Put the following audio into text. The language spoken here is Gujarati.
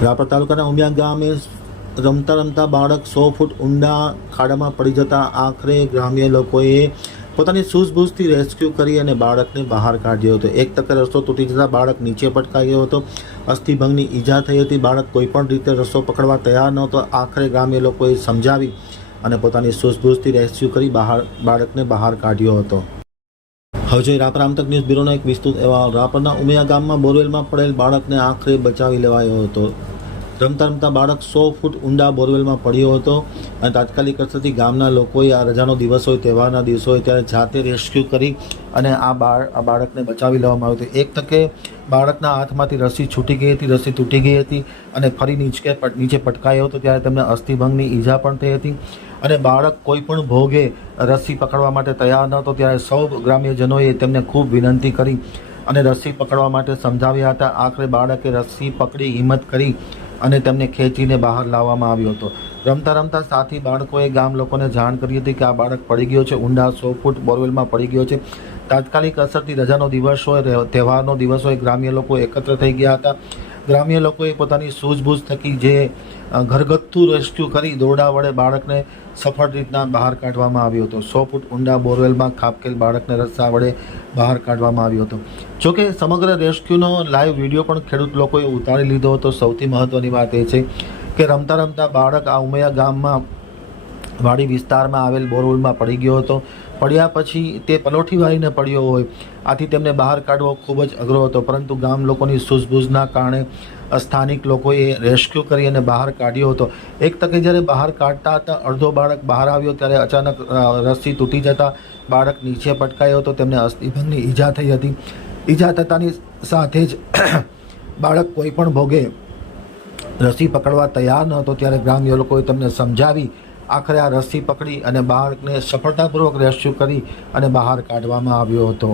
રાપર તાલુકાના ઉમિયા ગામે રમતા રમતા બાળક 100 ફૂટ ઊંડા ખાડામાં પડી જતા આખરે ગ્રામ્ય લોકોએ પોતાની સૂઝબૂઝથી રેસ્ક્યુ કરી અને બાળકને બહાર કાઢ્યો હતો। એક ટકે રસ્તો તૂટી જતા બાળક નીચે પટકાઈ ગયો હતો। અસ્થિભંગની ઈજા થઈ હતી। બાળક કોઈપણ રીતે રસ્તો પકડવા તૈયાર નહોતો। આખરે ગ્રામ્ય લોકોએ સમજાવી અને પોતાની સૂઝબૂઝથી રેસ્ક્યુ કરી બાળકને બહાર કાઢ્યો હતો। હવે જોઈએ રાપર આમતક ન્યૂઝ બ્યુરોનો એક વિસ્તૃત અહેવાલ। રાપરના ઉમિયા ગામમાં બોરવેલમાં પડેલ બાળકને આખરે બચાવી લેવાયો હતો। રમતા રમતા બાળક 100 ફૂટ ઊંડા બોરવેલમાં પડ્યો હતો અને તાત્કાલિક અસરથી ગામના લોકોએ આ રજાનો દિવસ હોય, તહેવારના દિવસો હોય ત્યારે જાતે રેસ્ક્યુ કરી અને આ બાળકને બચાવી લેવામાં આવ્યું હતું। એક તકે બાળકના હાથમાંથી રસ્સી છૂટી ગઈ હતી, રસ્સી તૂટી ગઈ હતી અને ફરી નીચે પટકાયો હતો ત્યારે તેમને અસ્થિભંગની ઈજા પણ થઈ હતી અને બાળક કોઈ પણ ભોગે રસ્સી પકડવા માટે તૈયાર નહોતો ત્યારે સૌ ગ્રામ્યજનોએ તેમને ખૂબ વિનંતી કરી અને રસ્સી પકડવા માટે સમજાવ્યા હતા। આખરે બાળકે રસ્સી પકડી હિંમત કરી અને તેમને ખેંચીને બહાર લાવવામાં આવ્યો હતો। રમતા રમતા સાથી બાળકોએ ગામ લોકોને જાણ કરી હતી કે આ બાળક પડી ગયો છે, ઊંડા 100 ફૂટ બોરવેલમાં પડી ગયો છે। તાત્કાલિક અસરથી રજાનો દિવસ હોય, તહેવારનો દિવસ હોય, ગ્રામ્ય લોકો એકત્ર થઈ ગયા હતા। ગ્રામ્ય લોકોએ પોતાની સૂઝબૂઝ થકી જે ઘરગથ્થુ રેસ્ક્યુ કરી દોરડા વડે બાળકને સફળ રીતના બહાર કાઢવામાં આવ્યો હતો। 100 ફૂટ ઊંડા બોરવેલમાં ખાબકેલ બાળકને રસ્સા વડે બહાર કાઢવામાં આવ્યો હતો। જોકે સમગ્ર રેસ્ક્યુનો લાઈવ વિડીયો પણ ખેડૂત લોકોએ ઉતારી લીધો હતો। સૌથી મહત્વની વાત એ છે કે રમતા રમતા બાળક આ ઉમિયા ગામમાં વાડી વિસ્તારમાં આવેલ બોરવેલમાં પડી ગયો હતો। પડ્યા પછી તે પલોઠી વાળીને પડ્યો હોય, આથી તેમને બહાર કાઢવો ખૂબ જ અઘરો હતો, પરંતુ ગામ લોકોની સૂઝબૂઝના કારણે સ્થાનિક લોકોએ રેસ્ક્યુ કરી અને બહાર કાઢ્યો હતો। એક તકે જ્યારે બહાર કાઢતા હતા, અડધો બાળક બહાર આવ્યો ત્યારે અચાનક રસ્સી તૂટી જતાં બાળક નીચે પટકાયો હતો। તેમને અસ્થિભંગની ઈજા થઈ હતી। ઈજા થતાની સાથે જ બાળક કોઈ પણ ભોગે રસ્સી પકડવા તૈયાર ન હતો ત્યારે ગ્રામ્ય લોકોએ તેમને સમજાવી આખરે આ રસ્સી પકડી અને બાળકને સફળતાપૂર્વક રેસ્ક્યુ કરી અને બહાર કાઢવામાં આવ્યો હતો।